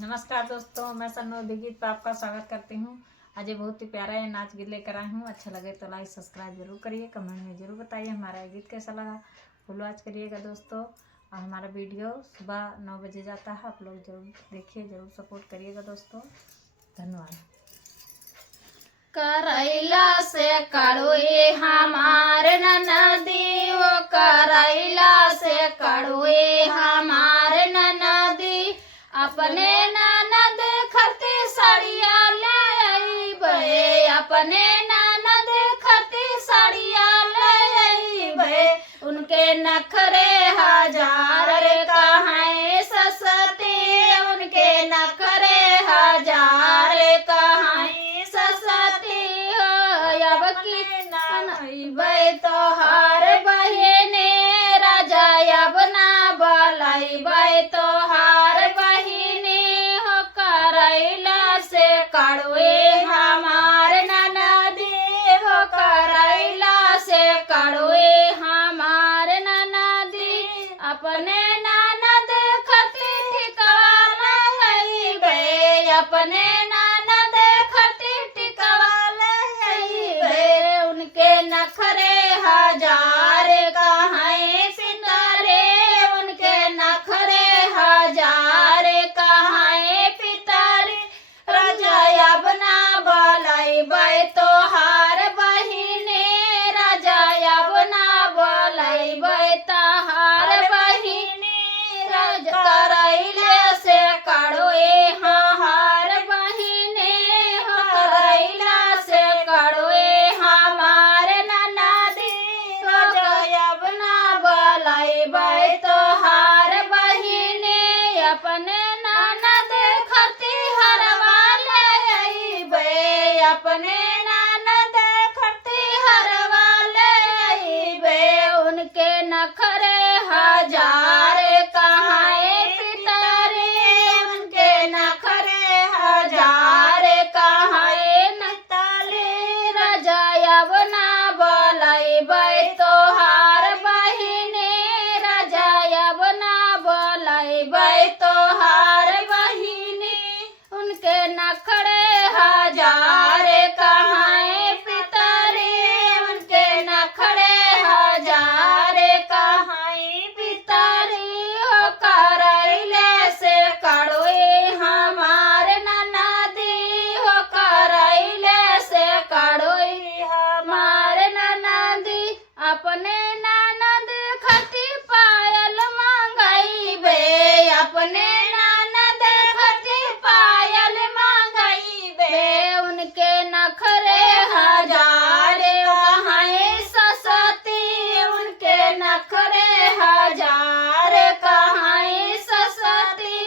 नमस्कार दोस्तों, मैं सन्नो गीत पर आपका स्वागत करती हूँ। आज ये बहुत ही प्यारा है नाच गीत लेकर आई हूँ। अच्छा लगे तो लाइक सब्सक्राइब जरूर करिए, कमेंट में जरूर बताइए हमारा गीत कैसा लगा। फुल वॉच करिएगा दोस्तों। और हमारा वीडियो सुबह 9 बजे जाता है, आप लोग जरूर देखिए, जरूर सपोर्ट करिएगा दोस्तों। धन्यवाद। करैला से कड़ुए हमार ननदी, वो करैला से कड़ुए हमार ननदी, अपने ननद खती सड़िया ले अइबे, अपने ननद खती सड़िया ले अइबे, उनके नखरे हजार रे कहाँ ससती, उनके नखरे हजार रे कहाँ ससती हो। अब की नइबे तोहार बहिने राजा, अब ना बलइबे तोहार बहिने हो। करैला से कड़ुए हमार ननदी, हो करैला से कड़ुए हमार ननदी, अपने ननद खती ठिकाना अइबे, अपने ननद खती टिकवाले अइबे, उनके नखरे हजार कहाँ सितारे, उनके नखरे हजार कहाँ पितारे, राजा अब ना बलइबे तोहार बहिने, राजा अब ना बलइबे तोहार बहिने, राजा करैला से कड़ुए हमार बहिने, हो करैला से कड़ुए हमार ननदी, राजा अब ना बलइबे तोहार बहिने, अपने ननद खती हरवा ले अइबे, अपने ननद खती हरवा ले अइबे, उनके नखरे हजार कहाँ पितारे, उनके नखरे हजार कहाँ नताले, राजा अब ना बलइबे तोहार बहिने, राजा अब ना बलइबे तोहार बहिने, उनके नखरे हजार कहाँ पितारे, उनके नखरे हजार कहाँ पितारे, हो करैला से कड़ुए हमार ननदी, हो करैला से कड़ुए हमार ननदी, अपने ननद खती पायल मांगइबे, अपने ननद खती पायल मांगइबे, उनके नखरे हजार कहाँ ससती, उनके नखरे हजार कहाँ ससती,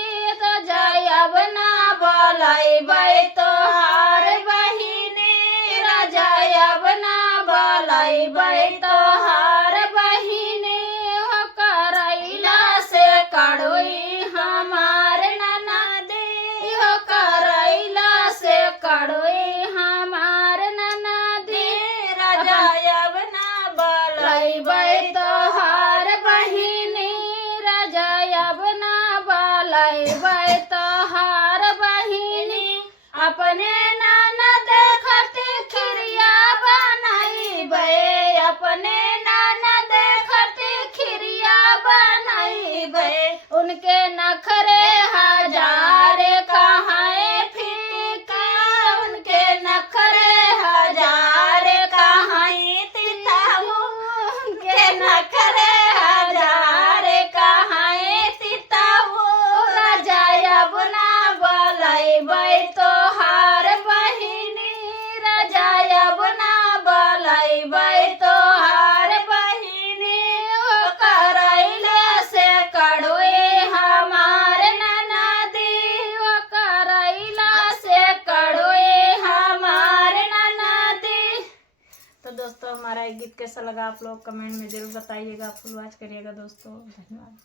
तो जब ना बलइबे तोहार बहिने, राजा अब ना बलइबे तोहार बहिने, हो करैला से कड़ुए हमार ननदी, हो करैला से कड़ुए हमार ननदी, राजा अब ना बलइबे तोहार बहिने, राजा अब ना बलइबे तोहार बहिने, अपने ननद खती खिरिया बनइबे, अपने ननद खती खिरिया बनइबे, उनके नखरे हजार कहाँ फीका, उनके नखरे हजार कहाँ तिताऊ, उनके नखरे हजार कहाँ तिताऊ, राजा अब ना बलइबे तोहार बहिनी, राजा अब ना बलइबे तोहार बहिनी, हो करैला से कड़ुए हमार ननदी, हो करैला से कड़ुए हमार ननदी। तो दोस्तों, हमारा ये गीत कैसा लगा आप लोग कमेंट में जरूर बताइएगा। फुल वॉच करिएगा दोस्तों। धन्यवाद।